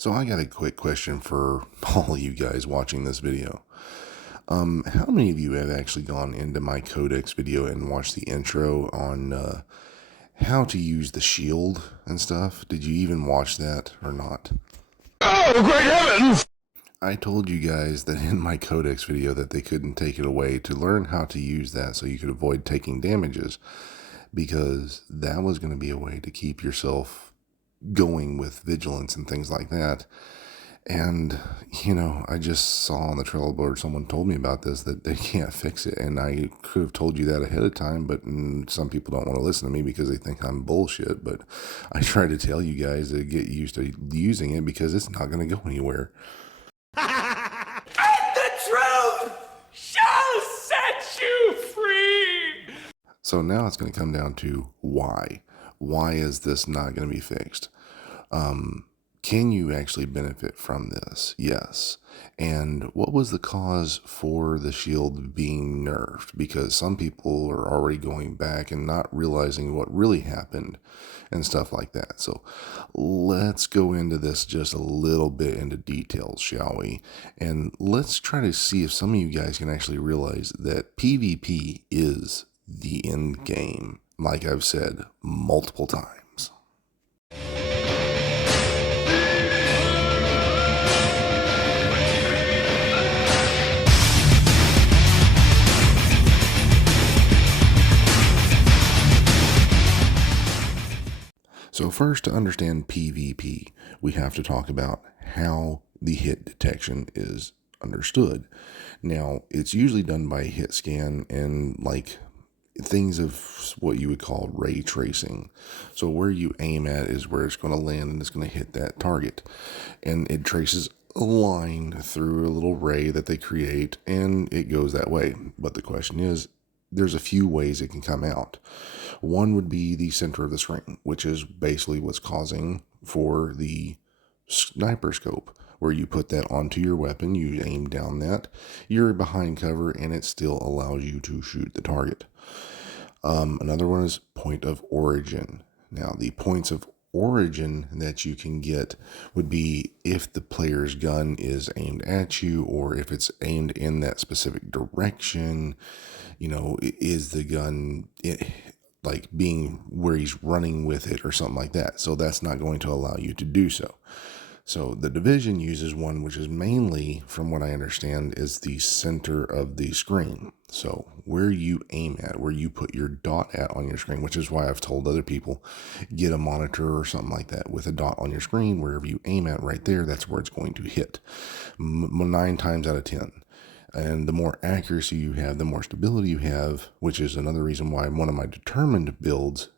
So I got a quick question for all you guys watching this video. How many of you have actually gone into my Codex video and watched the intro on how to use the shield and stuff? Did you even watch that or not? Oh, great heavens! I told you guys that in my Codex video that they couldn't take it away to learn how to use that so you could avoid taking damages, because that was going to be a way to keep yourself going with vigilance and things like that. And, I just saw on the Trello board someone told me about this, that they can't fix it. And I could have told you that ahead of time, but some people don't want to listen to me because they think I'm bullshit. But I try to tell you guys to get used to using it because it's not going to go anywhere. And the truth shall set you free! So now it's going to come down to why. Why is this not going to be fixed? Can you actually benefit from this? Yes. And what was the cause for the shield being nerfed? Because some people are already going back and not realizing what really happened and stuff like that. So let's go into this just a little bit into details, shall we? And let's try to see if some of you guys can actually realize that PvP is the end game, like I've said multiple times. So first, to understand PvP, we have to talk about how the hit detection is understood. Now, it's usually done by hit scan and things of what you would call ray tracing. So where you aim at is where it's going to land and it's going to hit that target. And it traces a line through a little ray that they create and it goes that way. But the question is, there's a few ways it can come out. One would be the center of the screen, which is basically what's causing for the sniper scope, where you put that onto your weapon, you aim down that, you're behind cover, and it still allows you to shoot the target. Another one is point of origin. Now, the points of origin that you can get would be if the player's gun is aimed at you or if it's aimed in that specific direction. Is the gun being where he's running with it or something like that. So that's not going to allow you to do so. So the division uses one which is mainly, from what I understand, is the center of the screen. So where you aim at, where you put your dot at on your screen, which is why I've told other people, get a monitor or something like that with a dot on your screen. Wherever you aim at right there, that's where it's going to hit 9 times out of 10. And the more accuracy you have, the more stability you have, which is another reason why one of my determined builds,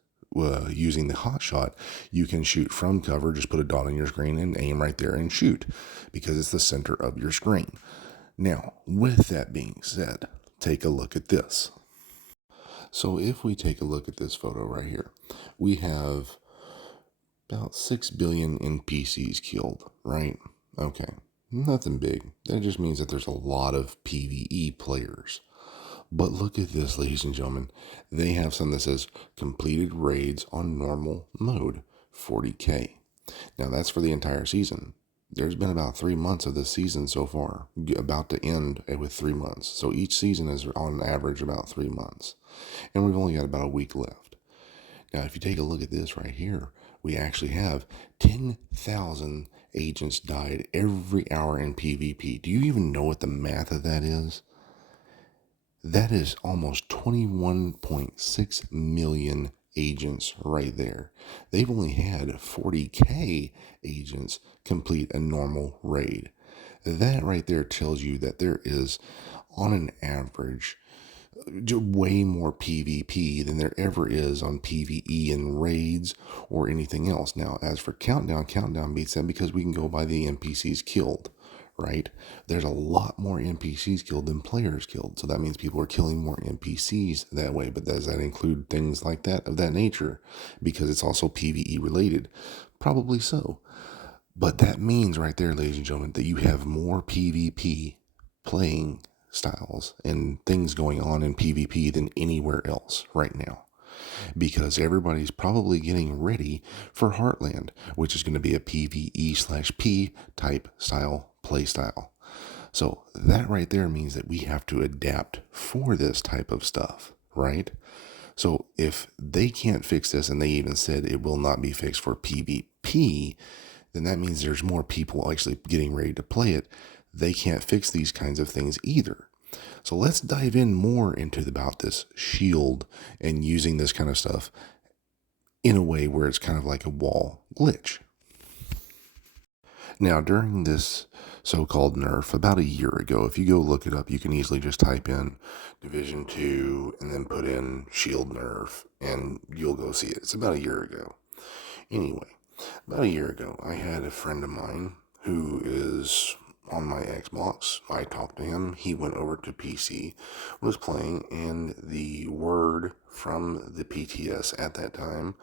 using the hot shot, you can shoot from cover, just put a dot on your screen and aim right there and shoot, because it's the center of your screen. Now, with that being said, take a look at this. So if we take a look at this photo right here, we have about 6 billion NPCs killed, right? Okay. Nothing big. That just means that there's a lot of PvE players. But look at this, ladies and gentlemen. They have something that says completed raids on normal mode, 40K. Now that's for the entire season. There's been about 3 months of this season so far, about to end with 3 months. So each season is on average about 3 months. And we've only got about a week left. Now, if you take a look at this right here, we actually have 10,000 agents died every hour in PvP. Do you even know what the math of that is? That is almost 21.6 million agents right there. They've only had 40K agents complete a normal raid. That right there tells you that there is, on an average, way more PvP than there ever is on PvE and raids or anything else. Now, as for countdown beats that because we can go by the NPCs killed, right? There's a lot more NPCs killed than players killed. So that means people are killing more NPCs that way. But does that include things like that of that nature? Because it's also PvE related. Probably so. But that means right there, ladies and gentlemen, that you have more PvP playing styles and things going on in PvP than anywhere else right now. because everybody's probably getting ready for Heartland, which is going to be a PvE/P type style play style. So that right there means that we have to adapt for this type of stuff, right? So if they can't fix this, and they even said it will not be fixed for PvP, then that means there's more people actually getting ready to play it. They can't fix these kinds of things either. So let's dive in more into about this shield and using this kind of stuff in a way where it's kind of like a wall glitch. Now, during this so-called nerf about a year ago, if you go look it up, you can easily just type in Division 2 and then put in shield nerf and you'll go see it. It's about a year ago. Anyway, about a year ago, I had a friend of mine who is on my Xbox. I talked to him. He went over to PC, was playing, and the word from the PTS at that time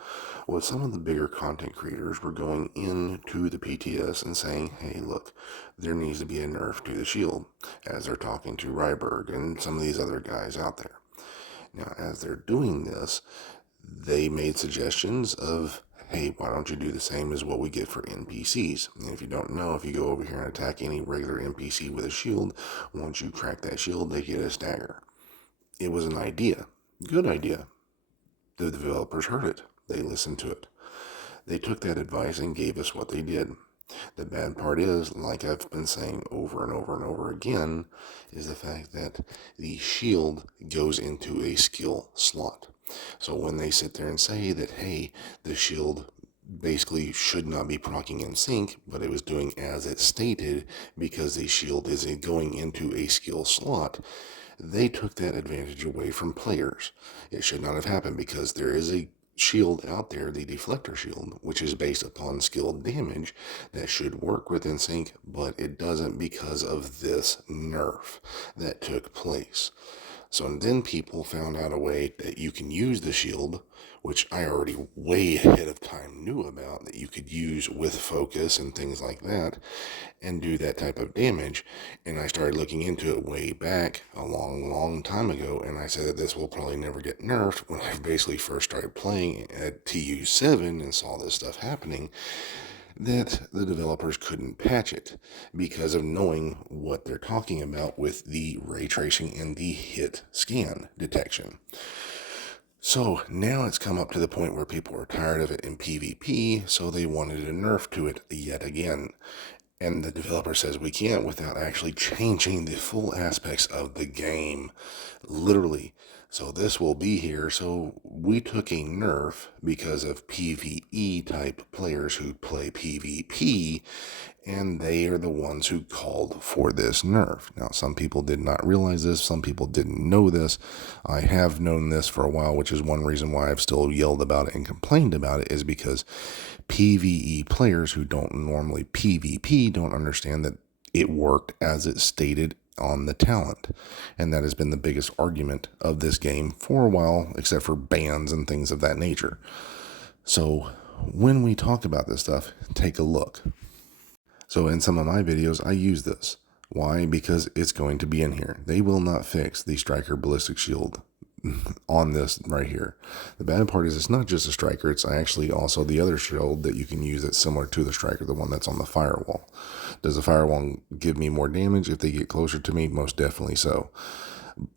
was some of the bigger content creators were going into the PTS and saying, hey, look, there needs to be a nerf to the shield, as they're talking to Ryberg and some of these other guys out there. Now, as they're doing this, they made suggestions of, hey, why don't you do the same as what we get for NPCs? And if you don't know, if you go over here and attack any regular NPC with a shield, once you crack that shield, they get a stagger. It was an idea. Good idea. The developers heard it. They listened to it. They took that advice and gave us what they did. The bad part is, like I've been saying over and over and over again, is the fact that the shield goes into a skill slot. So when they sit there and say that, hey, the shield basically should not be proccing in sync, but it was doing as it stated because the shield is going into a skill slot, they took that advantage away from players. It should not have happened because there is a shield out there, the deflector shield, which is based upon skill damage that should work within sync, but it doesn't because of this nerf that took place. So then people found out a way that you can use the shield, which I already way ahead of time knew about, that you could use with focus and things like that, and do that type of damage. And I started looking into it way back a long, long time ago, and I said that this will probably never get nerfed when I basically first started playing at TU7 and saw this stuff happening, that the developers couldn't patch it because of knowing what they're talking about with the ray tracing and the hit scan detection. So now it's come up to the point where people are tired of it in PvP, so they wanted a nerf to it yet again. And the developer says we can't without actually changing the full aspects of the game. Literally. So this will be here. So we took a nerf because of PvE type players who play PvP, and they are the ones who called for this nerf. Now, some people did not realize this. Some people didn't know this. I have known this for a while, which is one reason why I've still yelled about it and complained about it, is because PvE players who don't normally PvP don't understand that it worked as it stated on the talent. And that has been the biggest argument of this game for a while, except for bans and things of that nature. So when we talk about this stuff, take a look. So in some of my videos, I use this. Why? Because it's going to be in here. They will not fix the Striker Ballistic Shield on this right here. The bad part is it's not just a Striker, it's actually also the other shield that you can use that's similar to the Striker, the one that's on the firewall. Does the firewall give me more damage if they get closer to me? Most definitely so.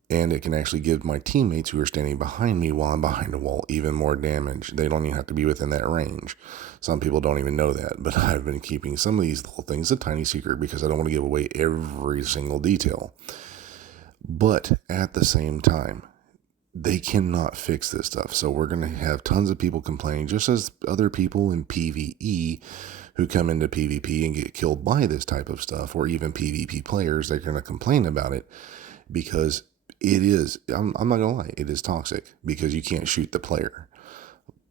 And it can actually give my teammates who are standing behind me while I'm behind a wall even more damage. They don't even have to be within that range. Some people don't even know that, but I've been keeping some of these little things a tiny secret because I don't want to give away every single detail. But at the same time, they cannot fix this stuff. So we're going to have tons of people complaining, just as other people in PvE who come into PvP and get killed by this type of stuff, or even PvP players, they're going to complain about it because it is, I'm not going to lie, it is toxic because you can't shoot the player.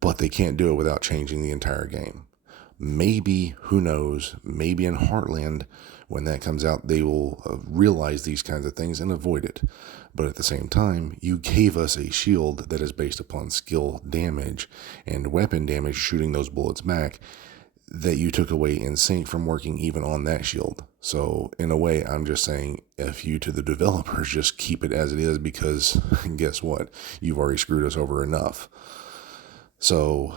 But they can't do it without changing the entire game. Maybe, who knows, maybe in Heartland, when that comes out, they will realize these kinds of things and avoid it. But at the same time, you gave us a shield that is based upon skill damage and weapon damage, shooting those bullets back. that you took away in sync from working even on that shield. So in a way, I'm just saying F you to the developers, just keep it as it is, because guess what? You've already screwed us over enough. So,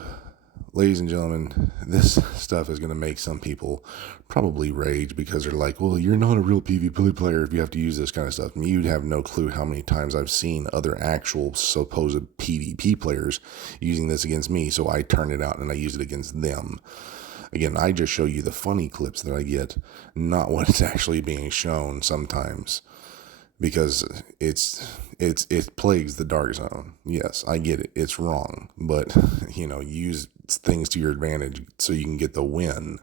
ladies and gentlemen, this stuff is going to make some people probably rage, because they're like, well, you're not a real PvP player if you have to use this kind of stuff. I mean, you'd have no clue how many times I've seen other actual supposed PvP players using this against me, so I turn it out and I use it against them. Again, I just show you the funny clips that I get, not what is actually being shown sometimes, because it plagues the dark zone. Yes, I get it. It's wrong, but use things to your advantage so you can get the win.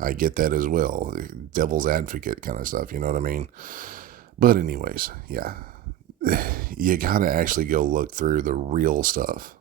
I get that as well. Devil's advocate kind of stuff, you know what I mean? But anyways, yeah. You got to actually go look through the real stuff.